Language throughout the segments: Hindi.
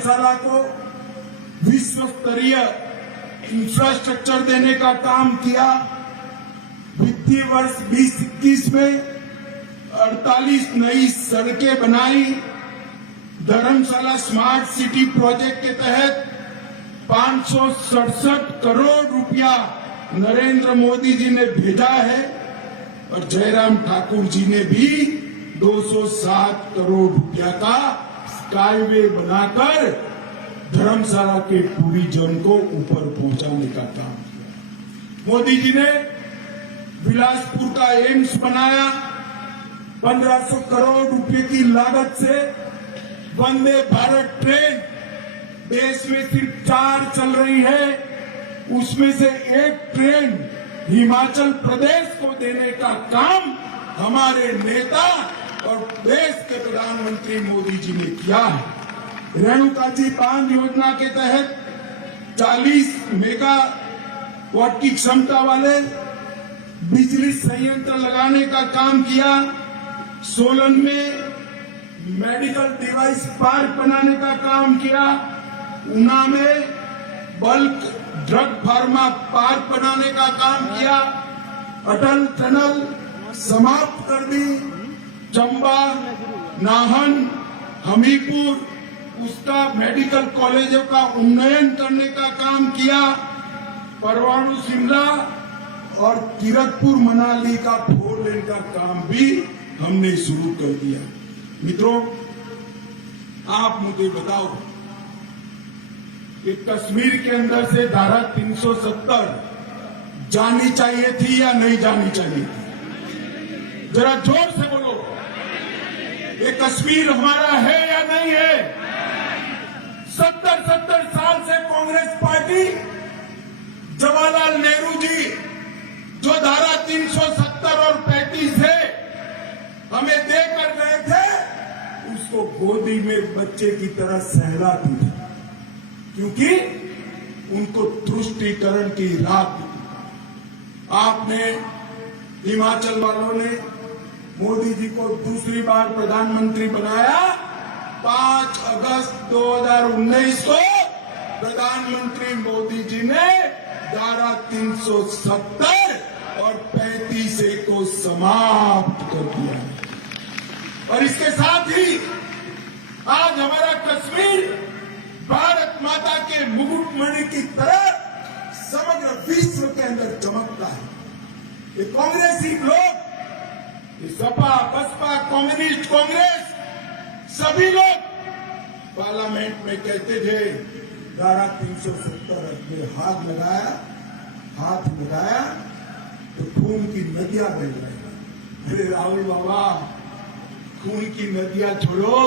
धर्मशाला को विश्व स्तरीय इंफ्रास्ट्रक्चर देने का काम किया। वित्तीय वर्ष 2021 में 48 नई सड़कें बनाई। धर्मशाला स्मार्ट सिटी प्रोजेक्ट के तहत 567 करोड़ रुपया नरेंद्र मोदी जी ने भेजा है और जयराम ठाकुर जी ने भी 207 करोड़ रुपया का स्काईवे बनाकर धर्मशाला के टूरिज्म को ऊपर पहुंचाने का काम किया। मोदी जी ने बिलासपुर का एम्स बनाया। 1500 करोड़ रुपए की लागत से वंदे भारत ट्रेन देश में सिर्फ 4 चल रही है, उसमें से एक ट्रेन हिमाचल प्रदेश को देने का काम हमारे नेता और देश के प्रधानमंत्री मोदी जी ने किया है। रेणुकाजी बांध योजना के तहत 40 मेगावाट की क्षमता वाले बिजली संयंत्र लगाने का काम किया। सोलन में मेडिकल डिवाइस पार्क बनाने का काम किया। ऊना में बल्क ड्रग फार्मा पार्क बनाने का काम किया। अटल टनल समाप्त कर दी। चंबा, नाहन, हमीरपुर उसका मेडिकल कॉलेजों का उन्नयन करने का काम किया। परवाणु शिमला और किरतपुर मनाली का 4 लेन का काम भी हमने शुरू कर दिया। मित्रों, आप मुझे बताओ कि कश्मीर के अंदर से धारा 370 जानी चाहिए थी या नहीं जानी चाहिए थी? जरा जोर से बोलो, ये कश्मीर हमारा है या नहीं है? 70 साल से कांग्रेस पार्टी, जवाहरलाल नेहरू जी जो धारा 370 और 35 है हमें देकर गए थे, उसको गोदी में बच्चे की तरह सहलाती थी, क्योंकि उनको तुष्टीकरण की रात थी। आपने, हिमाचल वालों ने मोदी जी को दूसरी बार प्रधानमंत्री बनाया। 5 अगस्त 2019 को प्रधानमंत्री मोदी जी ने धारा 370 और 35 को समाप्त कर दिया। और इसके साथ ही आज हमारा कश्मीर भारत माता के मुकुटमणि की तरह समग्र विश्व के अंदर चमकता है। ये कांग्रेसी लोग, ये सपा, बसपा, कम्युनिस्ट कांग्रेस, सभी लोग पार्लियामेंट में कहते थे धारा 370 में हाथ लगाया तो खून की नदियां बह जाएगी। अरे राहुल बाबा, खून की नदियां छोड़ो,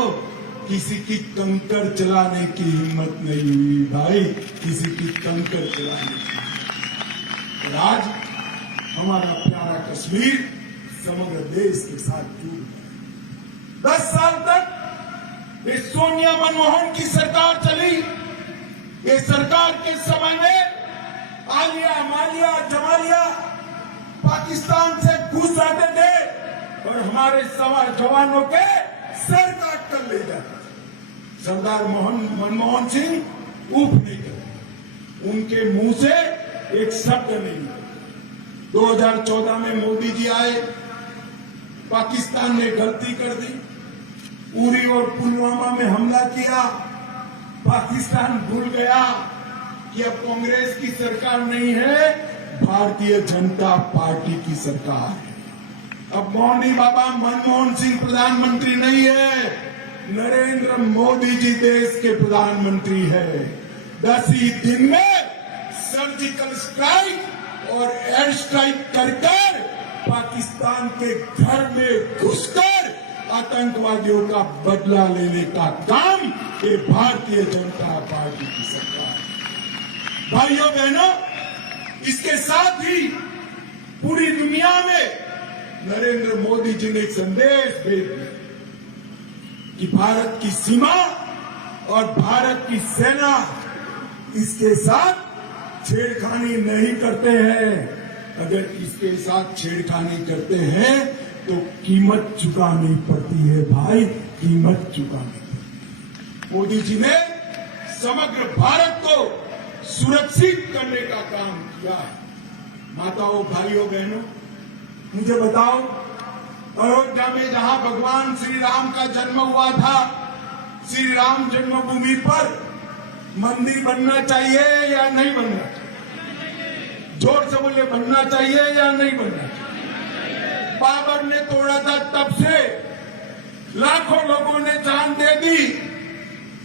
किसी की कंकर चलाने की हिम्मत नहीं हुई भाई, किसी की कंकर चलाने की। और आज हमारा प्यारा कश्मीर समग्र देश के साथ जुड़ गया। 10 साल तक ये सोनिया मनमोहन की सरकार चली। ये सरकार के समय में आलिया, मालिया, जमालिया पाकिस्तान से घुस आते थे और हमारे जवानों के सर काट कर ले जाते थे। सरदार मनमोहन सिंह उफ नहीं करते, उनके मुंह से एक शब्द नहीं निकला। 2014 में मोदी जी आए, पाकिस्तान ने गलती कर दी, उरी और पुलवामा में हमला किया। पाकिस्तान भूल गया कि अब कांग्रेस की सरकार नहीं है, भारतीय जनता पार्टी की सरकार है। अब मौनी बाबा मनमोहन सिंह प्रधानमंत्री नहीं है, नरेंद्र मोदी जी देश के प्रधानमंत्री है। 10 ही दिन में सर्जिकल स्ट्राइक और एयर स्ट्राइक कर पाकिस्तान के घर में घुसकर आतंकवादियों का बदला लेने का काम ये भारतीय जनता पार्टी की सरकार है। भाइयों बहनों, इसके साथ ही पूरी दुनिया में नरेंद्र मोदी जी ने एक संदेश भेज दिया कि भारत की सीमा और भारत की सेना इसके साथ छेड़खानी नहीं करते हैं। अगर इसके साथ छेड़खानी करते हैं तो कीमत चुकानी पड़ती है भाई, कीमत चुकानी पड़ती है। मोदी जी ने समग्र भारत को सुरक्षित करने का काम किया है। माताओं, भाइयों, बहनों, मुझे बताओ, अयोध्या में जहां भगवान श्री राम का जन्म हुआ था, श्री राम जन्मभूमि पर मंदिर बनना चाहिए या नहीं बनना चाहिए? जोर से बोलिए, बनना चाहिए या नहीं बनना चाहिए? बाबर ने तोड़ा था, तब से लाखों लोगों ने जान दे दी।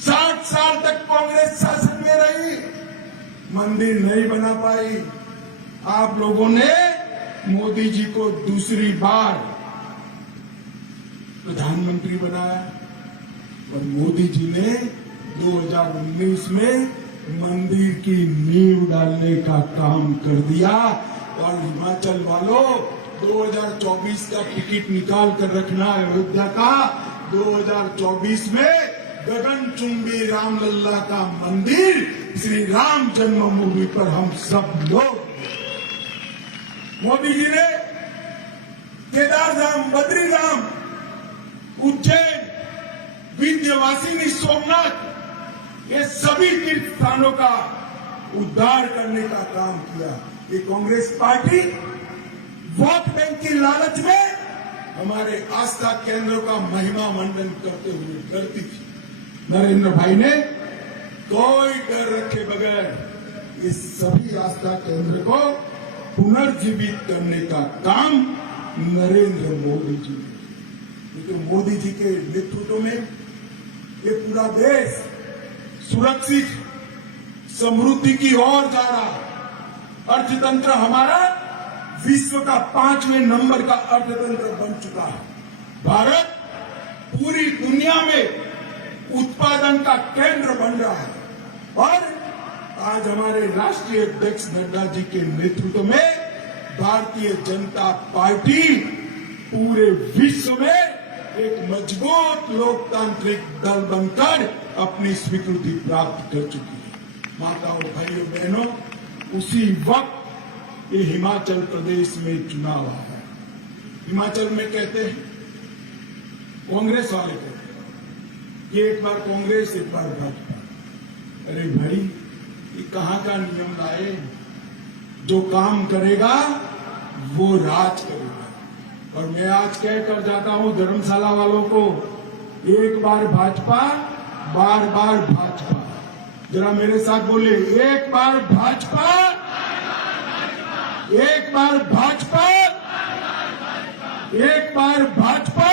60 साल तक कांग्रेस शासन में रही, मंदिर नहीं बना पाई। आप लोगों ने मोदी जी को दूसरी बार प्रधानमंत्री बनाया और मोदी जी ने 2019 में मंदिर की नींव डालने का काम कर दिया। और हिमाचल वालों, 2024 का टिकट निकाल कर रखना अयोध्या का। 2024 में गगनचुंबी रामलला का मंदिर श्री राम जन्मभूमि पर हम सब लोग, मोदी जी ने केदारधाम, बद्रीधाम, उज्जैन, विंध्यवासिनी, सोमनाथ, ये सभी तीर्थ स्थानों का उद्धार करने का काम किया। ये कांग्रेस पार्टी वोट बैंक की लालच में हमारे आस्था केंद्रों का महिमा मंडन करते हुए डरती थी। नरेंद्र भाई ने कोई डर रखे बगैर इस सभी आस्था केंद्र को पुनर्जीवित करने का काम नरेंद्र मोदी जी ने। लेकिन मोदी जी के नेतृत्व में ये पूरा देश सुरक्षित समृद्धि की ओर जा रहा। अर्थतंत्र हमारा विश्व का 5वें नंबर का अर्थतंत्र बन चुका है। भारत पूरी दुनिया में उत्पादन का केंद्र बन रहा है। और आज हमारे राष्ट्रीय अध्यक्ष नड्डा जी के नेतृत्व में भारतीय जनता पार्टी पूरे विश्व में एक मजबूत लोकतांत्रिक दल बनकर अपनी स्वीकृति प्राप्त कर चुकी है। माताओं, भाइयों, बहनों, उसी वक्त ये हिमाचल प्रदेश में चुनाव आया। हिमाचल में कहते हैं, कांग्रेस वाले कहते हैं कि एक बार कांग्रेस, एक बार भाजपा। अरे भाई, ये कहां का नियम लाए? जो काम करेगा वो राज करेगा। और मैं आज कह कर जाता हूं धर्मशाला वालों को, एक बार भाजपा, बार बार भाजपा। जरा मेरे साथ बोले, एक बार भाजपा, एक बार भाजपा, एक बार भाजपा।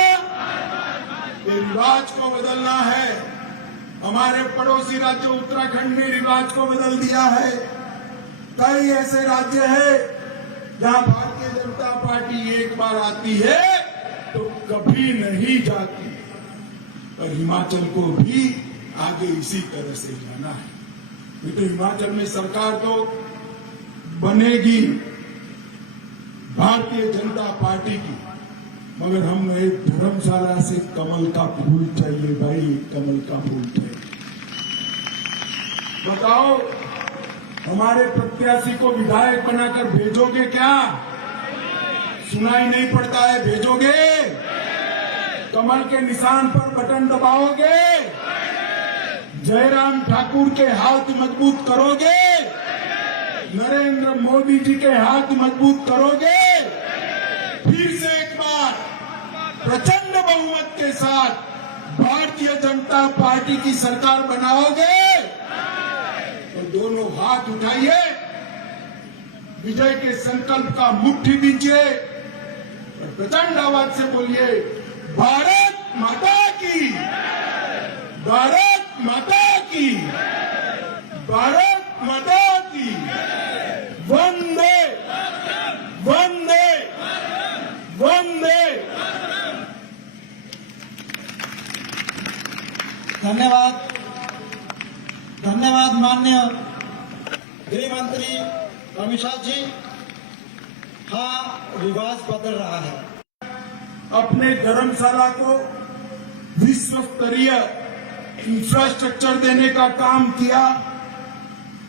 ये रिवाज को बदलना है। हमारे पड़ोसी राज्य उत्तराखंड ने रिवाज को बदल दिया है। कई ऐसे राज्य हैं जहां भारतीय जनता पार्टी एक बार आती है तो कभी नहीं जाती। और हिमाचल को भी आगे इसी तरह से जाना है। नहीं तो हिमाचल में सरकार तो बनेगी भारतीय जनता पार्टी की, मगर हमें धर्मशाला से कमल का फूल चाहिए भाई, कमल का फूल चाहिए। बताओ, हमारे प्रत्याशी को विधायक बनाकर भेजोगे क्या? सुनाई नहीं पड़ता है, भेजोगे? कमल के निशान पर बटन दबाओगे? जयराम ठाकुर के हाथ मजबूत करोगे? नरेंद्र मोदी जी के हाथ मजबूत करोगे? फिर से एक बार प्रचंड बहुमत के साथ भारतीय जनता पार्टी की सरकार बनाओगे? तो दोनों हाथ उठाइए, विजय के संकल्प का मुट्ठी दीजिए और प्रचंड आवाज से बोलिए, भारत माता की, भारत माता की, भारत माता की, वंदे वंदे वंदे। धन्यवाद, धन्यवाद माननीय गृह मंत्री अमित शाह जी। हाँ, रिवाज बदल रहा है। अपने धर्मशाला को विश्व स्तरीय इंफ्रास्ट्रक्चर देने का काम किया।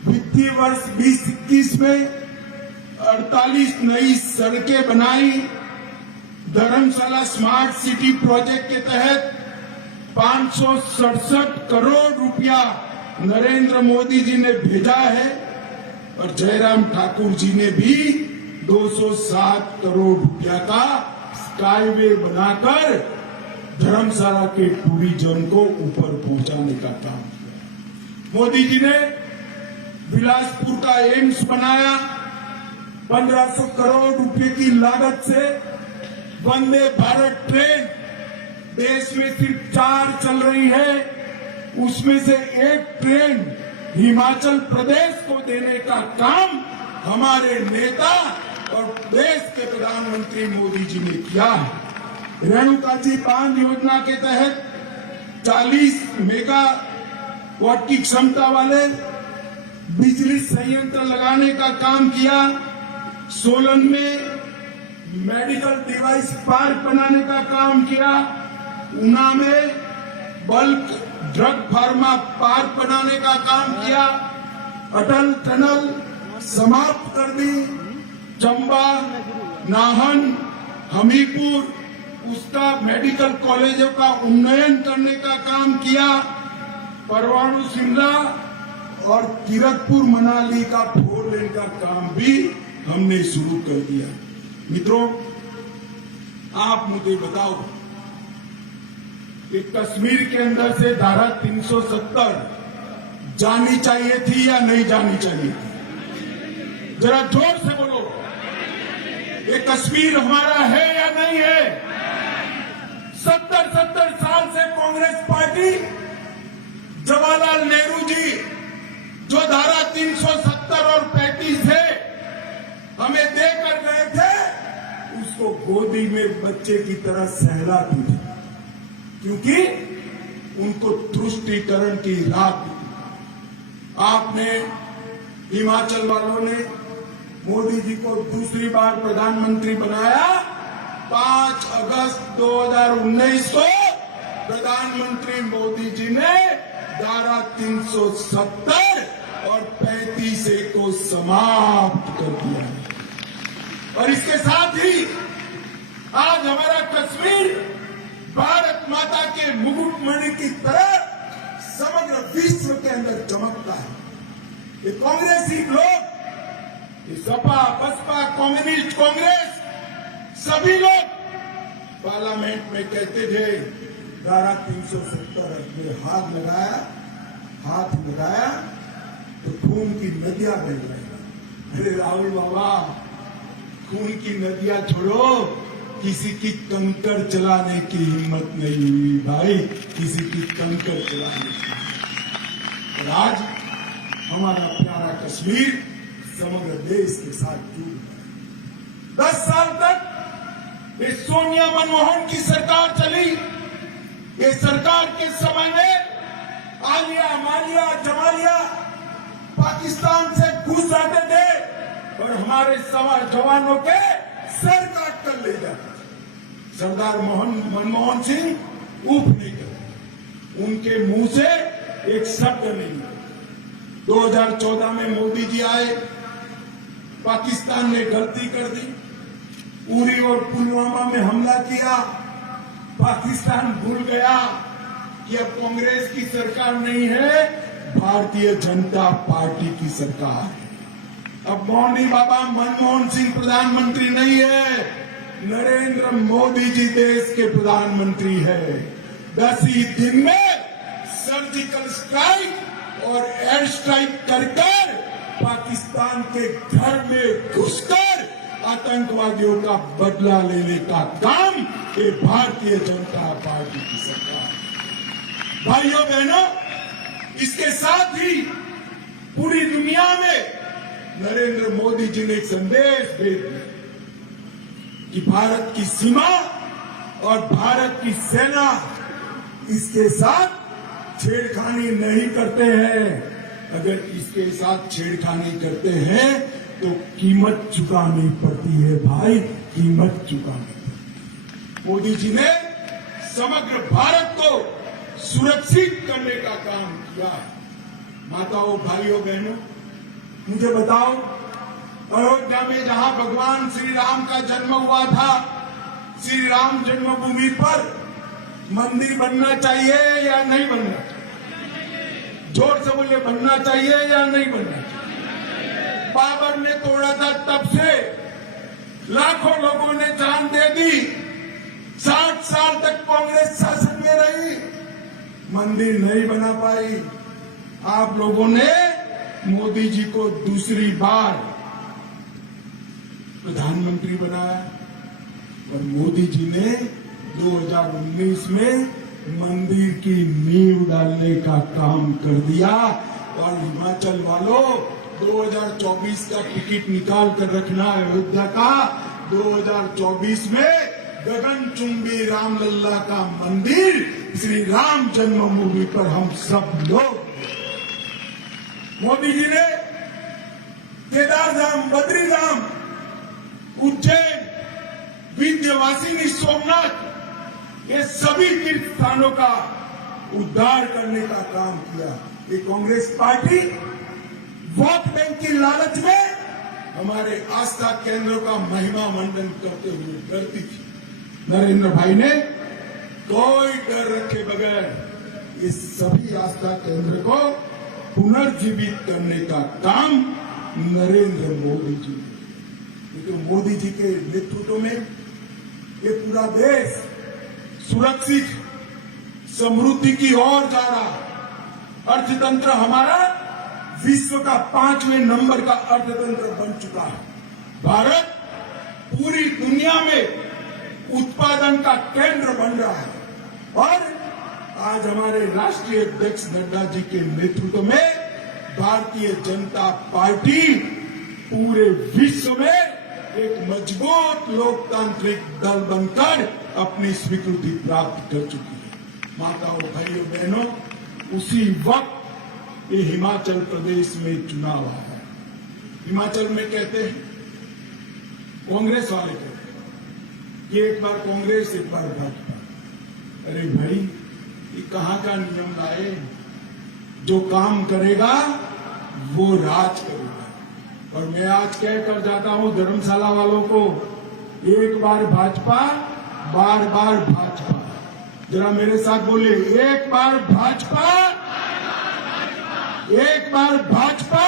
वित्तीय वर्ष 2021 में 48 नई सड़कें बनाई। धर्मशाला स्मार्ट सिटी प्रोजेक्ट के तहत 567 करोड़ रुपया नरेंद्र मोदी जी ने भेजा है और जयराम ठाकुर जी ने भी 207 करोड़ रुपया का स्काईवे बनाकर धर्मशाला के टूरिज्म को ऊपर पहुंचाने का काम किया। मोदी जी ने बिलासपुर का एम्स बनाया। 1500 करोड़ रुपए की लागत से वंदे भारत ट्रेन देश में सिर्फ 4 चल रही है, उसमें से एक ट्रेन हिमाचल प्रदेश को देने का काम हमारे नेता और देश के प्रधानमंत्री मोदी जी ने किया है। रेणुकाजी बांध योजना के तहत 40 मेगावाट की क्षमता वाले बिजली संयंत्र लगाने का काम किया। सोलन में मेडिकल डिवाइस पार्क बनाने का काम किया। ऊना में बल्क ड्रग फार्मा पार्क बनाने का काम किया। अटल टनल समाप्त कर दी। चंबा, नाहन, हमीरपुर उसका मेडिकल कॉलेजों का उन्नयन करने का काम किया। परवाणु शिमला और किरतपुर मनाली का 4 लेन का काम भी हमने शुरू कर दिया। मित्रों, आप मुझे बताओ कि कश्मीर के अंदर से धारा 370 जानी चाहिए थी या नहीं जानी चाहिए थी? जरा जोर से बोलो, ये कश्मीर हमारा है या नहीं है? 70 साल से कांग्रेस पार्टी, जवाहरलाल नेहरू जी जो धारा 370 और 35 है हमें देकर गए थे, उसको गोदी में बच्चे की तरह सहलाती थी, क्योंकि उनको तुष्टीकरण की रात थी। आपने, हिमाचल वालों ने मोदी जी को दूसरी बार प्रधानमंत्री बनाया। 5 अगस्त 2019 को प्रधानमंत्री मोदी जी ने धारा 370 और 35 को समाप्त कर दिया। और इसके साथ ही आज हमारा कश्मीर भारत माता के मुकुटमणि की तरह समग्र विश्व के अंदर चमकता है। ये कांग्रेसी लोग, ये सपा, बसपा, कम्युनिस्ट कांग्रेस, सभी लोग पार्लियामेंट में कहते थे धारा 370 में हाथ लगाया तो खून की नदियां बह जाएगा। अरे राहुल बाबा, खून की नदियां छोड़ो, किसी की कंकर चलाने की हिम्मत नहीं हुई भाई, किसी की कंकर चलाने की। और आज हमारा प्यारा कश्मीर समग्र देश के साथ जुड़ गया। 10 साल तक ये सोनिया मनमोहन की सरकार चली। ये सरकार के समय में आलिया, मालिया, जमालिया पाकिस्तान से घुस आते थे और हमारे जवानों के सर काट कर ले जाते थे। सरदार मनमोहन सिंह ऊप नहीं करते, उनके मुंह से एक शब्द नहीं निकला। 2014 में मोदी जी आए, पाकिस्तान ने गलती कर दी, उरी और पुलवामा में हमला किया। पाकिस्तान भूल गया कि अब कांग्रेस की सरकार नहीं है, भारतीय जनता पार्टी की सरकार है। अब मौनी बाबा मनमोहन सिंह प्रधानमंत्री नहीं है, नरेंद्र मोदी जी देश के प्रधानमंत्री है। 10 ही दिन में सर्जिकल स्ट्राइक और एयर स्ट्राइक कर पाकिस्तान के घर में घुसकर आतंकवादियों का बदला लेने का काम ये भारतीय जनता पार्टी की सरकार। भाइयों बहनों, इसके साथ ही पूरी दुनिया में नरेंद्र मोदी जी ने एक संदेश भेज दिया कि भारत की सीमा और भारत की सेना इसके साथ छेड़खानी नहीं करते हैं। अगर इसके साथ छेड़खानी करते हैं तो कीमत चुकानी पड़ती है भाई, कीमत चुकानी पड़ती। मोदी जी ने समग्र भारत को सुरक्षित करने का काम किया है। माताओं, भाइयों, बहनों, मुझे बताओ, अयोध्या में जहां भगवान श्री राम का जन्म हुआ था, श्री राम जन्मभूमि पर मंदिर बनना चाहिए या नहीं बनना चाहिए? जोर से बोलिए, बनना चाहिए या नहीं बनना चाहिए? बाबर ने तोड़ा था, तब से लाखों लोगों ने जान दे दी। 60 साल तक कांग्रेस शासन में रही, मंदिर नहीं बना पाई। आप लोगों ने मोदी जी को दूसरी बार प्रधानमंत्री बनाया और मोदी जी ने 2019 में मंदिर की नींव डालने का काम कर दिया। और हिमाचल वालों, 2024 का टिकट निकाल कर रखना अयोध्या का। 2024 में गगनचुंबी रामलला का मंदिर श्री राम जन्मभूमि पर हम सब लोग, मोदी जी ने केदारधाम, बद्रीधाम, उज्जैन, विंध्यवासिनी, सोमनाथ, ये सभी तीर्थ स्थानों का उद्धार करने का काम किया। ये कांग्रेस पार्टी वोट बैंक की लालच में हमारे आस्था केंद्रों का महिमा मंडन करते हुए डरती थी। नरेंद्र भाई ने कोई डर रखे बगैर इस सभी आस्था केंद्र को पुनर्जीवित करने का काम नरेंद्र मोदी जी ने। लेकिन मोदी जी के नेतृत्व में ये पूरा देश सुरक्षित समृद्धि की ओर जा रहा। अर्थतंत्र हमारा विश्व का 5वें नंबर का अर्थतंत्र बन चुका है। भारत पूरी दुनिया में उत्पादन का केंद्र बन रहा है। और आज हमारे राष्ट्रीय अध्यक्ष नड्डा जी के नेतृत्व में भारतीय जनता पार्टी पूरे विश्व में एक मजबूत लोकतांत्रिक दल बनकर अपनी स्वीकृति प्राप्त कर चुकी है। माताओं, भाइयों, बहनों, उसी वक्त ये हिमाचल प्रदेश में चुनाव आया। हिमाचल में कहते हैं, कांग्रेस वाले कहते हैं कि एक बार कांग्रेस, एक बार भाजपा। अरे भाई, ये कहां का नियम लाए? जो काम करेगा वो राज करेगा। और मैं आज कह कर जाता हूं धर्मशाला वालों को, एक बार भाजपा, बार बार भाजपा। जरा मेरे साथ बोलिए, एक बार भाजपा, एक बार भाजपा,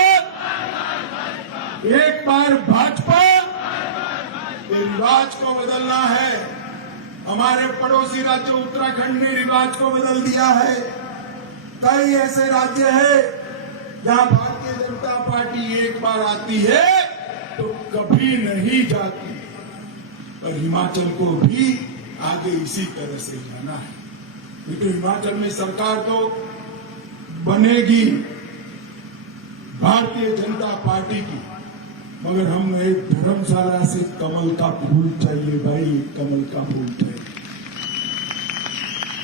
एक बार भाजपा। ये रिवाज को बदलना है। हमारे पड़ोसी राज्य उत्तराखंड ने रिवाज को बदल दिया है। कई ऐसे राज्य हैं जहां भारतीय जनता पार्टी एक बार आती है तो कभी नहीं जाती। और हिमाचल को भी आगे इसी तरह से जाना है। लेकिन हिमाचल में सरकार तो बनेगी भारतीय जनता पार्टी की, मगर हम एक धर्मशाला से कमल का फूल चाहिए भाई, कमल का फूल चाहिए।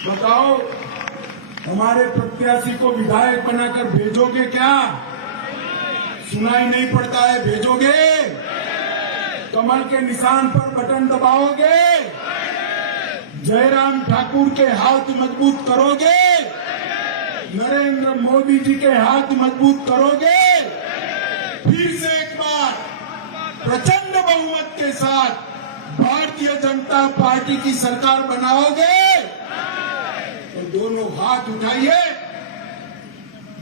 बताओ, हमारे प्रत्याशी को विधायक बनाकर भेजोगे क्या? सुनाई नहीं पड़ता है, भेजोगे? कमल के निशान पर बटन दबाओगे? जयराम ठाकुर के हाथ मजबूत करोगे? नरेंद्र मोदी जी के हाथ मजबूत करोगे? फिर से एक बार प्रचंड बहुमत के साथ भारतीय जनता पार्टी की सरकार बनाओगे? तो दोनों हाथ उठाइए,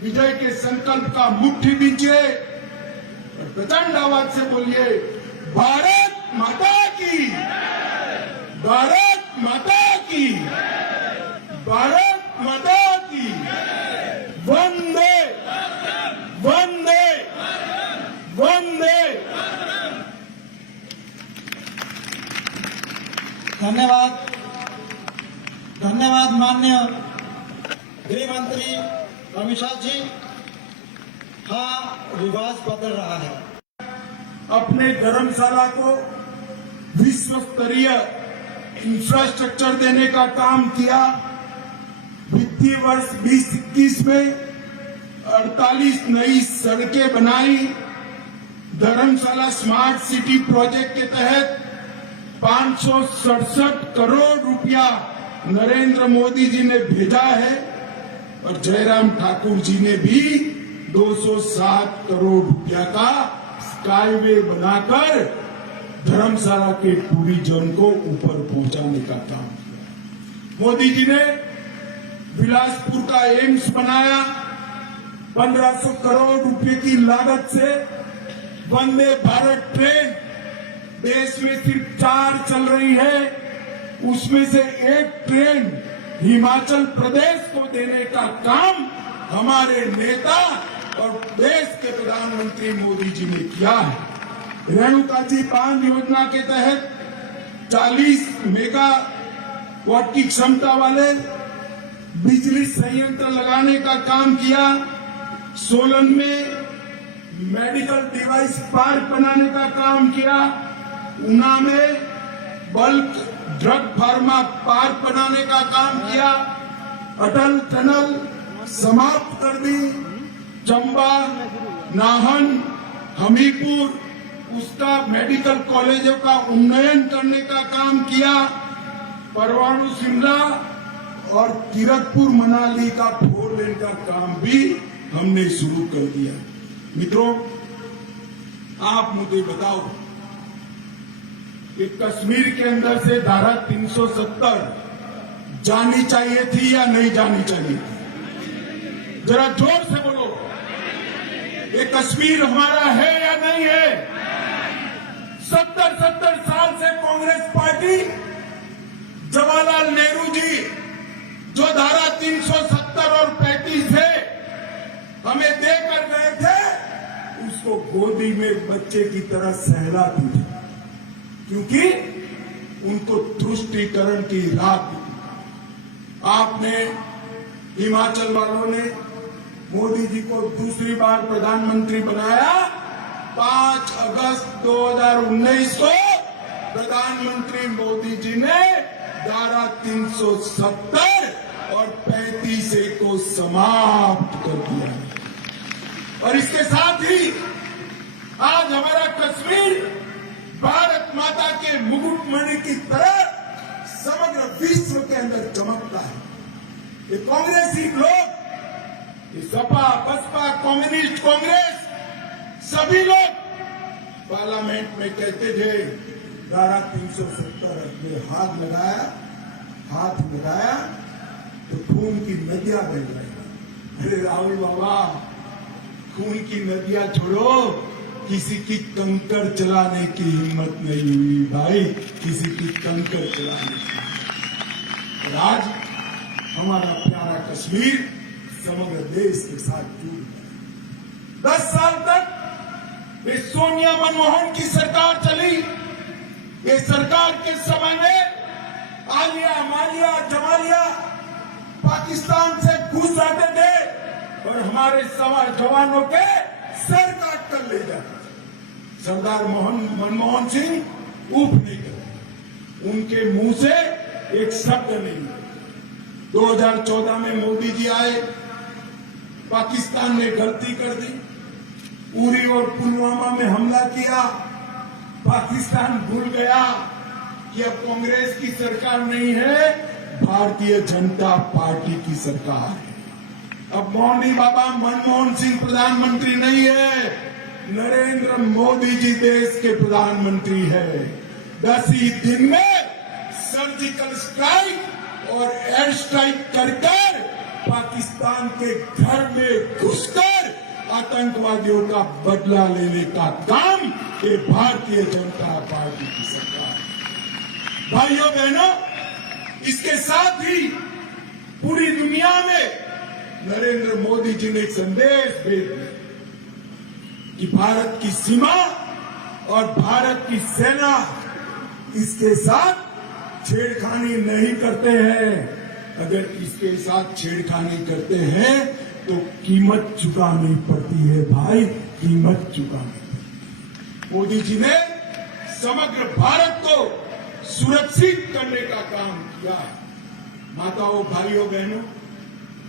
विजय के संकल्प का मुट्ठी दीजिए और प्रचंड आवाज से बोलिए, भारत माता की, भारत माता की, भारत माता की, वंदे वंदे वंदे। धन्यवाद, धन्यवाद माननीय गृह मंत्री अमित शाह जी। हाँ, रिवाज बदल रहा है। अपने धर्मशाला को विश्व स्तरीय इंफ्रास्ट्रक्चर देने का काम किया। वित्तीय वर्ष 2021 में 48 नई सड़कें बनाई। धर्मशाला स्मार्ट सिटी प्रोजेक्ट के तहत 567 करोड़ रुपया नरेंद्र मोदी जी ने भेजा है और जयराम ठाकुर जी ने भी 207 करोड़ रुपया का स्काईवे बनाकर धर्मशाला के टूरिज्म को ऊपर पहुंचाने का काम किया। मोदी जी ने बिलासपुर का एम्स बनाया, 1500 करोड़ रुपए की लागत से वंदे भारत ट्रेन देश में सिर्फ 4 चल रही है, उसमें से एक ट्रेन हिमाचल प्रदेश को देने का काम हमारे नेता और देश के प्रधानमंत्री मोदी जी ने किया है। रेणुकाजी बांध योजना के तहत 40 मेगावाट की क्षमता वाले बिजली संयंत्र लगाने का काम किया। सोलन में मेडिकल डिवाइस पार्क बनाने का काम किया। ऊना में बल्क ड्रग फार्मा पार्क बनाने का काम किया। अटल टनल समाप्त कर दी। चंबा, नाहन, हमीरपुर उसका मेडिकल कॉलेजों का उन्नयन करने का काम किया। परवाणु शिमला और कीरतपुर मनाली का 4 लेन का काम भी हमने शुरू कर दिया। मित्रों, आप मुझे बताओ कि कश्मीर के अंदर से धारा 370 जानी चाहिए थी या नहीं जानी चाहिए थी? जरा जोर से बोलो, ये कश्मीर हमारा है या नहीं है? 70 साल से कांग्रेस पार्टी, जवाहरलाल नेहरू जी जो धारा 370 और 35 है हमें देकर गए थे, उसको गोदी में बच्चे की तरह सहलाती थी, क्योंकि उनको तुष्टीकरण की रात थी। आपने, हिमाचल वालों ने मोदी जी को दूसरी बार प्रधानमंत्री बनाया। 5 अगस्त 2019 को प्रधानमंत्री मोदी जी ने धारा 370 और 35 को समाप्त कर दिया। और इसके साथ ही आज हमारा कश्मीर भारत माता के मुकुटमणि की तरह समग्र विश्व के अंदर चमकता है। ये कांग्रेसी लोग, ये सपा, बसपा, कम्युनिस्ट कांग्रेस, सभी लोग पार्लियामेंट में कहते थे धारा 370 में हाथ लगाया तो खून की नदियां बह जाएगी। अरे राहुल बाबा, खून की नदियां छोड़ो, किसी की कंकर चलाने की हिम्मत नहीं हुई भाई, किसी की कंकर चलाने की। और आज हमारा प्यारा कश्मीर समग्र देश के साथ जुड़ गया। 10 साल तक ये सोनिया मनमोहन की सरकार चली। ये सरकार के समय में आलिया, मालिया, जमालिया पाकिस्तान से घुस आते थे और हमारे जवानों के सर काट कर ले जाते थे। सरदार मनमोहन सिंह ऊप नहीं करते, उनके मुंह से एक शब्द नहीं। 2014 में मोदी जी आए, पाकिस्तान ने गलती कर दी, उरी और पुलवामा में हमला किया। पाकिस्तान भूल गया कि अब कांग्रेस की सरकार नहीं है, भारतीय जनता पार्टी की सरकार है। अब मौनी बाबा मनमोहन सिंह प्रधानमंत्री नहीं है, नरेंद्र मोदी जी देश के प्रधानमंत्री है। 10 ही दिन में सर्जिकल स्ट्राइक और एयर स्ट्राइक कर पाकिस्तान के घर में घुसकर आतंकवादियों का बदला लेने का काम ये भारतीय जनता पार्टी की सरकार है। भाइयों बहनों, इसके साथ ही पूरी दुनिया में नरेंद्र मोदी जी ने एक संदेश भेज दिया कि भारत की सीमा और भारत की सेना इसके साथ छेड़खानी नहीं करते हैं। अगर इसके साथ छेड़खानी करते हैं तो कीमत चुकानी पड़ती है भाई, कीमत चुकानी पड़ती। मोदी जी ने समग्र भारत को सुरक्षित करने का काम किया। माताओं, भाइयों, बहनों,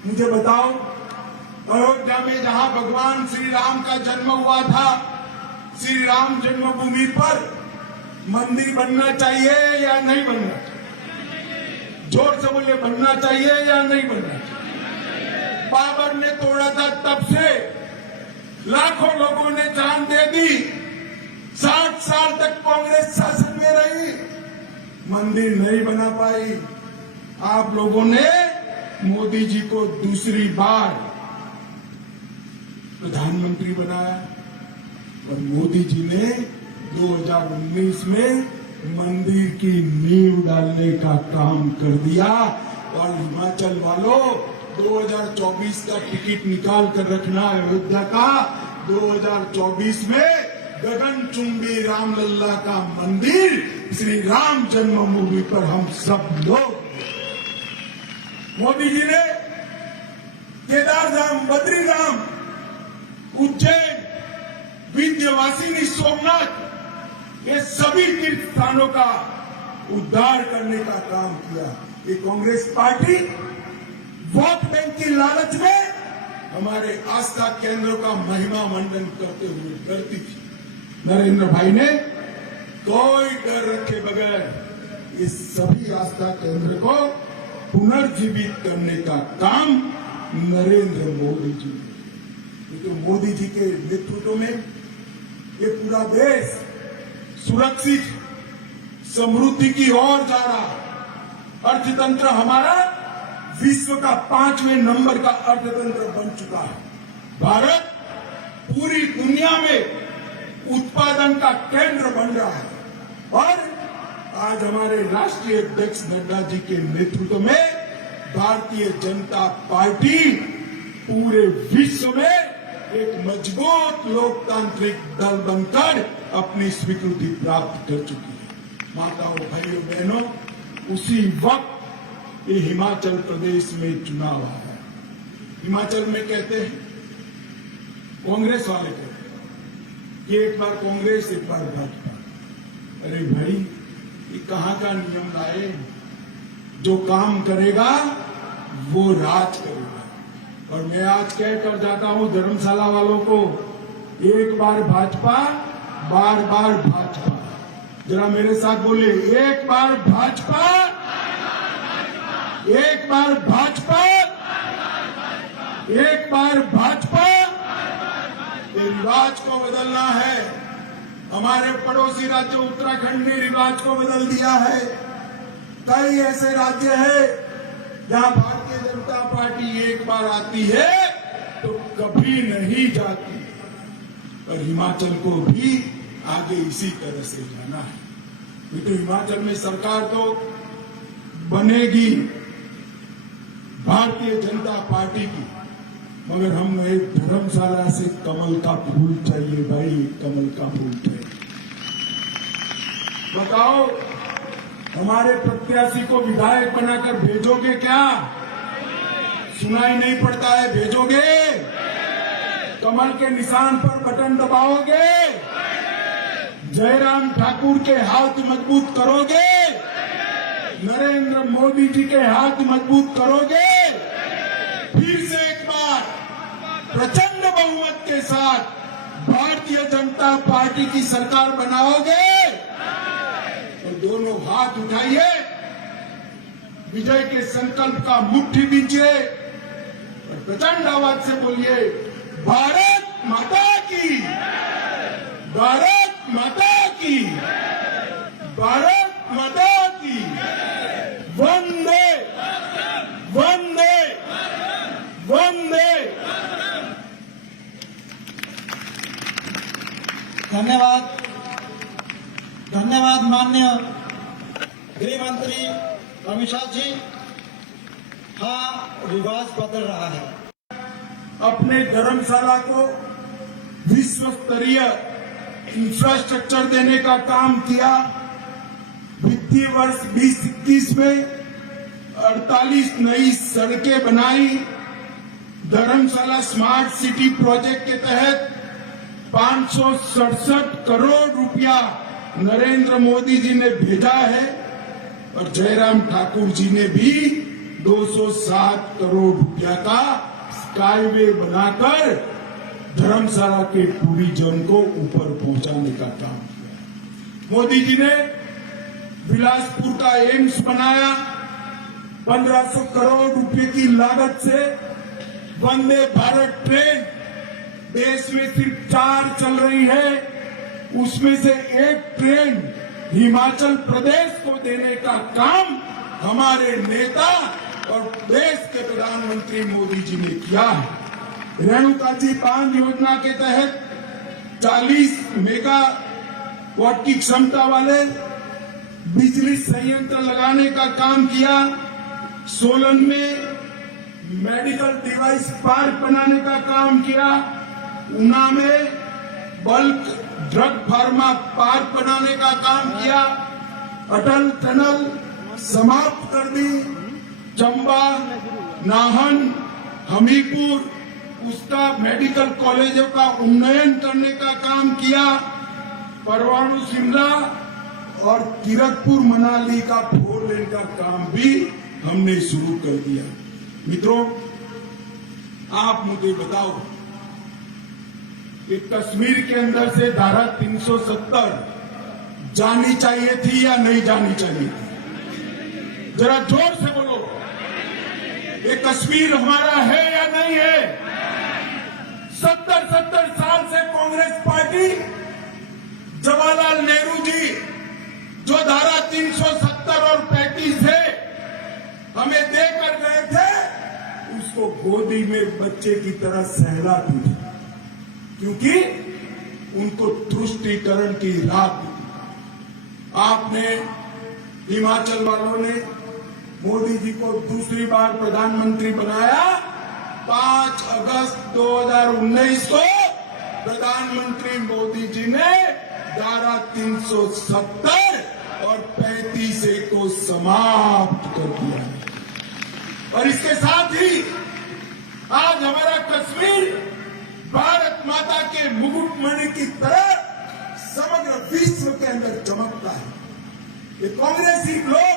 मुझे बताओ, अयोध्या में जहां भगवान श्री राम का जन्म हुआ था, श्री राम जन्मभूमि पर मंदिर बनना चाहिए या नहीं बनना चाहिए? जोर से बोले, बनना चाहिए या नहीं बनना चाहिए? बाबर ने तोड़ा था, तब से लाखों लोगों ने जान दे दी। 60 साल तक कांग्रेस शासन में रही, मंदिर नहीं बना पाई। आप लोगों ने मोदी जी को दूसरी बार प्रधानमंत्री बनाया, और मोदी जी ने 2019 में मंदिर की नींव डालने का काम कर दिया। और हिमाचल वालों, 2024 का टिकट निकाल कर रखना अयोध्या का। 2024 में गगनचुंबी रामलल्ला का मंदिर श्री राम जन्मभूमि पर हम सब लोग, मोदी जी ने केदारधाम, बद्रीधाम, उज्जैन, विंध्यवासिनी, सोमनाथ, ये सभी तीर्थ स्थानों का उद्धार करने का काम किया। ये कांग्रेस पार्टी वोट बैंक की लालच में हमारे आस्था केंद्रों का महिमा मंडन करते हुए डरती थी। नरेंद्र भाई ने कोई डर रखे बगैर इस सभी आस्था केंद्र को पुनर्जीवित करने का काम नरेंद्र मोदी जी ने। तो मोदी जी के नेतृत्व में ये पूरा देश सुरक्षित समृद्धि की ओर जा रहा। अर्थतंत्र हमारा विश्व का 5वें नंबर का अर्थतंत्र बन चुका है। भारत पूरी दुनिया में उत्पादन का केंद्र बन रहा है। और आज हमारे राष्ट्रीय अध्यक्ष नड्डा जी के नेतृत्व में भारतीय जनता पार्टी पूरे विश्व में एक मजबूत लोकतांत्रिक दल बनकर अपनी स्वीकृति प्राप्त कर चुकी है। माताओं, भाइयों, बहनों, उसी वक्त ये हिमाचल प्रदेश में चुनाव आ रहा है। हिमाचल में कहते हैं, कांग्रेस वाले कहते हैं कि एक बार कांग्रेस, एक बार भाजपा। अरे भाई, ये कहां का नियम लाए? जो काम करेगा वो राज करेगा। और मैं आज कह कर जाता हूं धर्मशाला वालों को, एक बार भाजपा, बार बार भाजपा। जरा मेरे साथ बोले, एक बार भाजपा, एक बार भाजपा, एक बार भाजपा। ये रिवाज को बदलना है। हमारे पड़ोसी राज्य उत्तराखंड ने रिवाज को बदल दिया है। कई ऐसे राज्य हैं जहां भारतीय जनता पार्टी एक बार आती है तो कभी नहीं जाती। और हिमाचल को भी आगे इसी तरह से जाना है। तो हिमाचल में सरकार तो बनेगी भारतीय जनता पार्टी की, मगर हम एक धर्मशाला से कमल का फूल चाहिए भाई, कमल का फूल चाहिए। बताओ, हमारे प्रत्याशी को विधायक बनाकर भेजोगे क्या? सुनाई नहीं पड़ता है, भेजोगे? कमल के निशान पर बटन दबाओगे? जयराम ठाकुर के हाथ मजबूत करोगे? नरेंद्र मोदी जी के हाथ मजबूत करोगे? फिर से एक बार प्रचंड बहुमत के साथ भारतीय जनता पार्टी की सरकार बनाओगे? तो दोनों हाथ उठाइए, विजय के संकल्प का मुट्ठी दीजिए और प्रचंड आवाज से बोलिए, भारत माता की, भारत माता की, भारत माता की, वंदे वंदे वंदे। धन्यवाद, धन्यवाद मान्य गृह मंत्री अमित शाह जी। हाँ, रिवाज बदल रहा है। अपने धर्मशाला को विश्व स्तरीय इंफ्रास्ट्रक्चर देने का काम किया। वित्तीय वर्ष 2021 में 48 नई सड़कें बनाई। धर्मशाला स्मार्ट सिटी प्रोजेक्ट के तहत 567 करोड़ रुपया नरेंद्र मोदी जी ने भेजा है और जयराम ठाकुर जी ने भी 207 करोड़ रुपया का स्काईवे बनाकर धर्मशाला के टूरिज्म को ऊपर पहुंचाने का काम किया। मोदी जी ने बिलासपुर का एम्स बनाया। 1500 करोड़ रुपए की लागत से वंदे भारत ट्रेन देश में सिर्फ 4 चल रही है, उसमें से एक ट्रेन हिमाचल प्रदेश को देने का काम हमारे नेता और देश के प्रधानमंत्री मोदी जी ने किया है। रेणुका जी बांध योजना के तहत 40 मेगावाट की क्षमता वाले बिजली संयंत्र लगाने का काम किया। सोलन में मेडिकल डिवाइस पार्क बनाने का काम किया। ऊना में बल्क ड्रग फार्मा पार्क बनाने का काम किया। अटल टनल समाप्त कर दी। चंबा, नाहन, हमीरपुर उसका मेडिकल कॉलेजों का उन्नयन करने का काम किया। परवाणु शिमला और किरतपुर मनाली का 4 लेन का काम भी हमने शुरू कर दिया। मित्रों, आप मुझे बताओ कि कश्मीर के अंदर से धारा 370 जानी चाहिए थी या नहीं जानी चाहिए थी? जरा जोर से बोलो, ये कश्मीर हमारा है या नहीं है? 70 साल से कांग्रेस पार्टी, जवाहरलाल नेहरू जी जो धारा 370 और 35 है हमें देकर गए थे, उसको गोदी में बच्चे की तरह सहलाती थी, क्योंकि उनको तुष्टीकरण की रात थी। आपने, हिमाचल वालों ने मोदी जी को दूसरी बार प्रधानमंत्री बनाया। 5 अगस्त 2019 को प्रधानमंत्री मोदी जी ने धारा 370 और 35 को समाप्त कर दिया। और इसके साथ ही आज हमारा कश्मीर भारत माता के मुकुटमणि की तरह समग्र विश्व के अंदर चमकता है। ये कांग्रेसी लोग,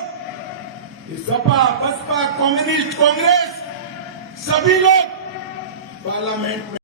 ये सपा, बसपा, कम्युनिस्ट कांग्रेस, सभी लोग पार्लियामेंट में